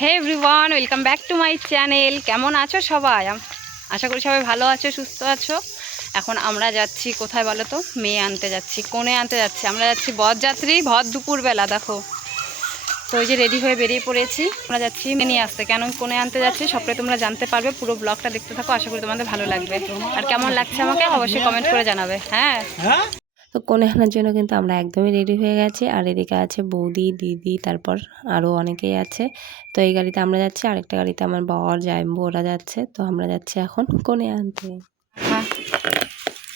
Hey everyone welcome back to my channel কেমন আছো সবাই? আশা করি সবাই ভালো আছো, সুস্থ আছো। এখন আমরা যাচ্ছি কোথায় বলো তো? মেয়ে আনতে যাচ্ছি, কোণে আনতে যাচ্ছি। আমরা যাচ্ছি বরযাত্রী ভর দুপুরবেলা, দেখো। তো ওই যে রেডি হয়ে বেরিয়ে পড়েছি, আমরা যাচ্ছি মেয়ে নিয়ে আসতে। কেন কোণে আনতে যাচ্ছি সবটাই তোমরা জানতে পারবে, পুরো ব্লগটা দেখতে থাকো, আশা করি তোমাদের ভালো লাগবে। আর কেমন লাগছে আমাকে? অবশ্যই কমেন্ট করে জানাবে হ্যাঁ? তো কোণে আনার জন্য কিন্তু আমরা একদমই রেডি হয়ে গেছি। আর এদিকে আছে বৌদি দিদি তারপর আরও অনেকেই আছে। তো এই গাড়িতে আমরা যাচ্ছি আরেকটা গাড়িতে আমার বর জায়ম্বু ওরা যাচ্ছে। তো আমরা যাচ্ছি এখন কোণে আনতে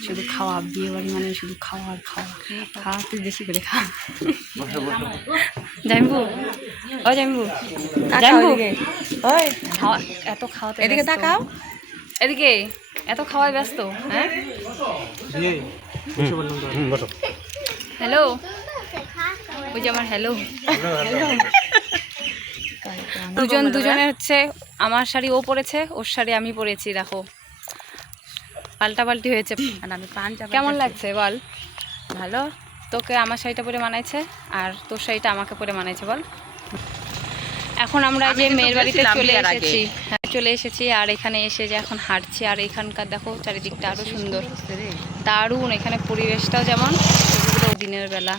শুধু খাওয়া বিয়ে বাড়ি মানে শুধু খাওয়া আর খাওয়া খা তুই বেশি করে খা। জাম্বু ও জাম্বু জাম্বু খাওয়া এত খাওয়াতে এদিকে তাকাও এদিকে এত খাওয়ায় ব্যস্ত হ্যাঁ? হ্যালো? ওই যে আমার হ্যালো। দুজন দুজনের হচ্ছে আমার শাড়ি ও পরেছে ওর শাড়ি আমি পরেছি দেখো। পাল্টাপাল্টি হয়েছে। আর আমি কেমন লাগছে বল? ভালো। তোকে আমার শাড়িটা পরে মানাইছে আর তোর শাড়িটা আমাকে পরে মানাইছে বল। এখন আমরা যে মেয়ের বাড়িতে চলে এসেছি। হ্যাঁ চলে এসেছি আর এখানে এসে যে এখন হাঁটছি আর এখানকার দেখো চারিদিকটা আরও সুন্দর। দারুণ এখানে পরিবেশটাও যেমন দিনের বেলা।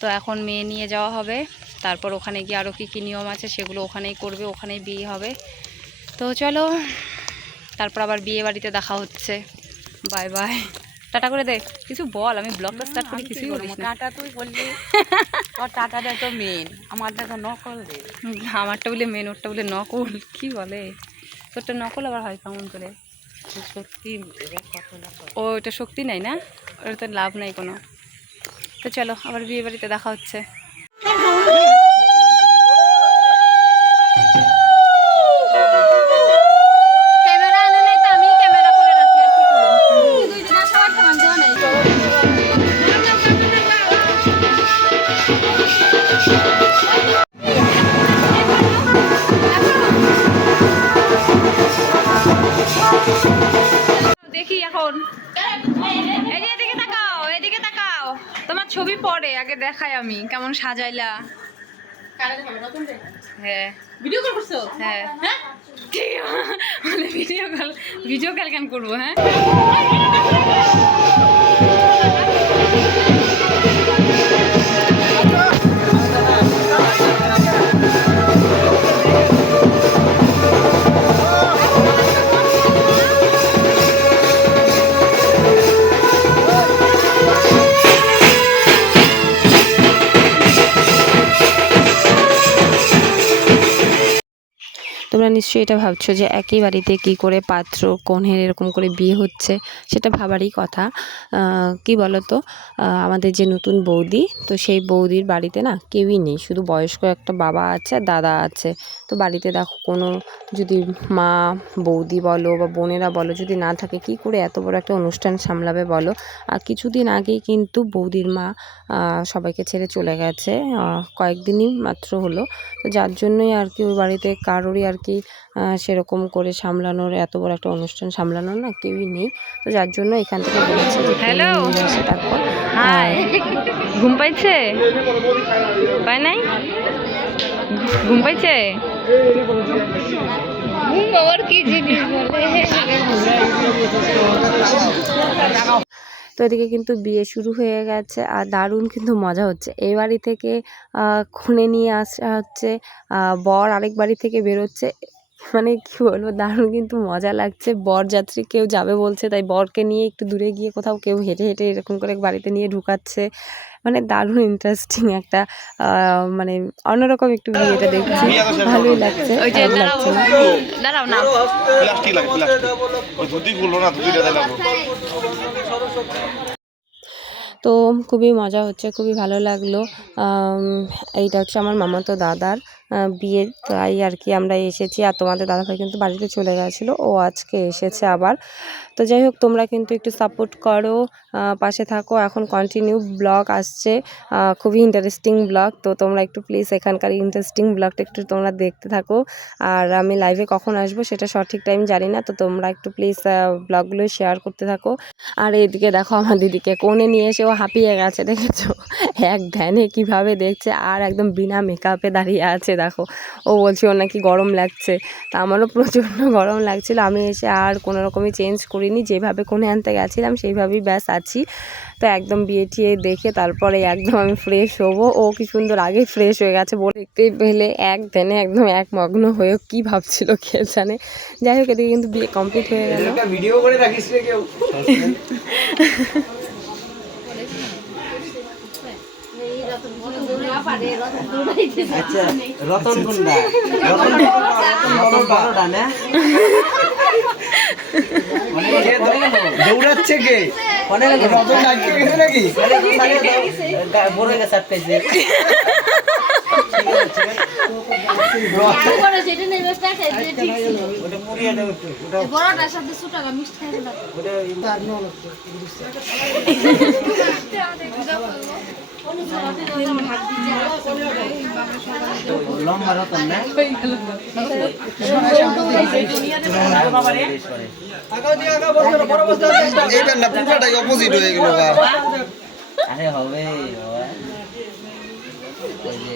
তো এখন মেয়ে নিয়ে যাওয়া হবে তারপর ওখানে গিয়ে আরও কী কী নিয়ম আছে সেগুলো ওখানেই করবে ওখানেই বিয়ে হবে। তো চলো তারপর আবার বিয়ে বাড়িতে দেখা হচ্ছে। Bye bye. টাটা করে দে। কিছু বল আমি ব্লগটা স্টার্ট করি কিছুই বলিস না। টাটা তুই বললি। আর টাটাটা তো মেন আমারটা তো নকল রে। আমারটা বলে মেন ওরটা বলে নকল। কি বলে? তোরটা নকল আবার হয় কেমন করে? শক্তি ও ওটা শক্তি নাই না? ওটা তো লাভ নাই কোনো। তো চলো আবার বিয়ে বাড়িতে দেখা হচ্ছে। ছবি পরে আগে দেখাই আমি কেমন সাজাইলা। হ্যাঁ। ভিডিও কল করছ? হ্যাঁ। মানে ভিডিও কল ভিডিও কল কেন করব হ্যাঁ? নিশ্চয়ই এটা ভাবছ যে একই বাড়িতে কি করে পাত্র, কনের এরকম করে বিয়ে হচ্ছে, সেটা ভাবারই কথা। কি বলো তো আমাদের যে নতুন বৌদি, তো সেই বৌদির বাড়িতে না কেউই নেই। শুধু বয়স্ক একটা বাবা আছে আর দাদা আছে। তো বাড়িতে দেখো কোনো যদি মা, বৌদি বলো বা বোনেরা বলো, যদি না থাকে কি করে এত বড় একটা অনুষ্ঠান সামলাবে বলো? আর কিছুদিন আগেই কিন্তু বৌদির মা সবাইকে ছেড়ে চলে গেছে। কয়েকদিনই মাত্র হলো। তো যার জন্যই আর কি ওই বাড়িতে কারোরই আর কি সেরকম করে সামলানোর এত বড় একটা অনুষ্ঠান সামলানোর না কেউই নেই। তো যার জন্য এখান থেকে বলেছে যে ঘুম পাইছে? পাই নাই? ঘুম পাইছে? ঘুম পাওয়ার কি জিনিস তো এদিকে কিন্তু বিয়ে শুরু হয়ে গেছে আর দারুণ কিন্তু মজা হচ্ছে। এই বাড়ি থেকে আহ, খুনে নিয়ে আসা হচ্ছে আহ, বর আরেক বাড়ি থেকে বেরোচ্ছে। মানে কী বলব দারুণ কিন্তু মজা লাগছে। বর যাত্রী কেউ যাবে বলছে তাই বরকে নিয়ে একটু দূরে গিয়ে কোথাও কেউ হেঁটে হেঁটে এরকম করে বাড়িতে নিয়ে ঢুকাচ্ছে। মানে দারুণ ইন্টারেস্টিং একটা মানে অন্যরকম একটু বিয়েটা দেখছি। ভালোই লাগছে তো খুবই মজা হচ্ছে খুবই ভালো লাগল। এইটা হচ্ছে আমার মামাতো দাদার। বিয়ে তাই আর কি আমরা এসেছি আর তোমাদের দাদাভাই কিন্তু বাড়িতে চলে গেছিল, ও আজকে এসেছে আবার। তো যাই হোক, তোমরা কিন্তু একটু সাপোর্ট করো পাশে থাকো। এখন কন্টিনিউ ব্লগ আসছে খুবই ইন্টারেস্টিং ব্লগ তো তোমরা একটু প্লিজ এখানকার ইন্টারেস্টিং ব্লগটা একটু তোমরা দেখতে থাকো। আর আমি লাইভে কখন আসব সেটা সঠিক টাইম জানি না, তো তোমরা একটু প্লিজ ব্লগগুলো শেয়ার করতে থাকো। আর এদিকে দেখো আমার দিদিকে কোণে নিয়ে এসে ও হাঁপিয়ে গেছে, দেখেছ? এক ধ্যানে কীভাবে দেখছে, আর একদম বিনা মেকআপে দাঁড়িয়ে আছে দেখো। ও বলছে ওর নাকি গরম লাগছে। তা আমারও প্রচণ্ড গরম লাগছিল। আমি এসে আর কোনো রকমই চেঞ্জ করিনি। যেভাবে কোণে আনতে গেছিলাম সেইভাবেই ব্যাস আছি। তো একদম বিয়ে টিয়ে দেখে তারপরে একদম আমি ফ্রেশ হব। ও কি সুন্দর আগেই ফ্রেশ হয়ে গেছে বলে দেখতে পেলে এক ধ্যানে একদম এক মগ্ন হয়ে কি ভাবছিল কে জানে। যাই হোক এদিকে কিন্তু বিয়ে কমপ্লিট হয়ে গেল। ভিডিও করে রাখিস কেউ। আচ্ছা রতন কুন্ডা রতন রতন বারোটা না? কে? দৌড়াচ্ছে কে রতন ডাকতে গেছে নাকি? বড় গেছে আটকাইছে লম্বা রতন না এইবার না পুরোটাই অপোজিট হয়ে গেল আরে হবে। ওই যে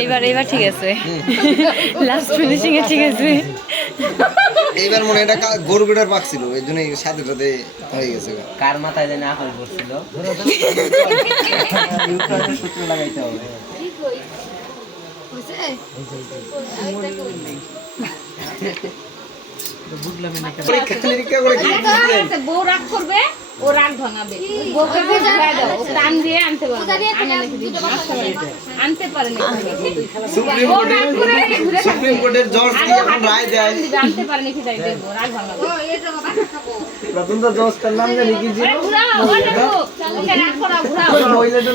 এইবার এইবার ঠিক আছে। লাস্ট ফিনিশিং এ ঠিক আছে। এইবার মনে হয় এটা গরু বেটার পাক ছিল এই জন্য সাথে সাথে হয়ে গেছে। কার মাথায় জানি আফাই পড়ছিল? সূত্র লাগাইতে হবে। পরীক্ষা করে কি বউ রাগ করবে? ও রাগ ভাঙাবে। বউকে বুঝাই দাও ও টান দিয়ে আনতে পারবে না। আনতে পারে না সুপ্রিম কোর্টের সুপ্রিম কোর্টের জজ কি এখন রায় দেয়? আনতে পারে তাই দেবো ভাঙাবে তো নাম জানি কি ছিল?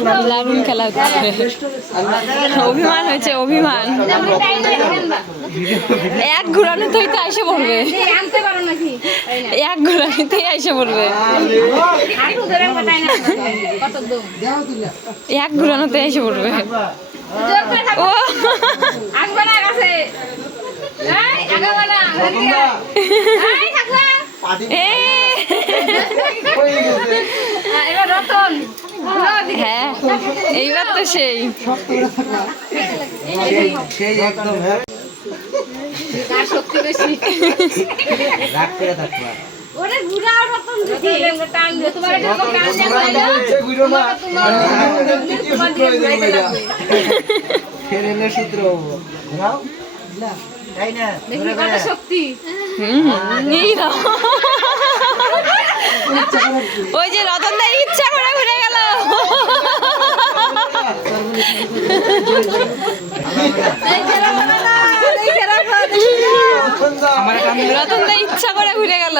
নাম দারুণ খেলা হচ্ছে অভিমান হয়েছে অভিমান। তাই না না। এক ঘোরানোতেই তো এসে পড়বে। পারো নাকি? তাই এক এসে পড়বে। এক ঘোরানোতে এসে পড়বে। ও। আসবে না কাছে হ্যাঁ, এইবার তো সেই। একদম রাগ করে ওরে রতন টান তোমার টান ঘুরাইলো ঘুরো না। তোমার তোমার দিয়ে ঘুরাইতে লাগবে। ফের এলে সূত্র ঘুরাও। তাই না দেখি কত শক্তি। হুম, এই ওই যে রতন দাই ইচ্ছা করে ঘুরে গেল। রতন দাই ইচ্ছা করে ঘুরে গেল।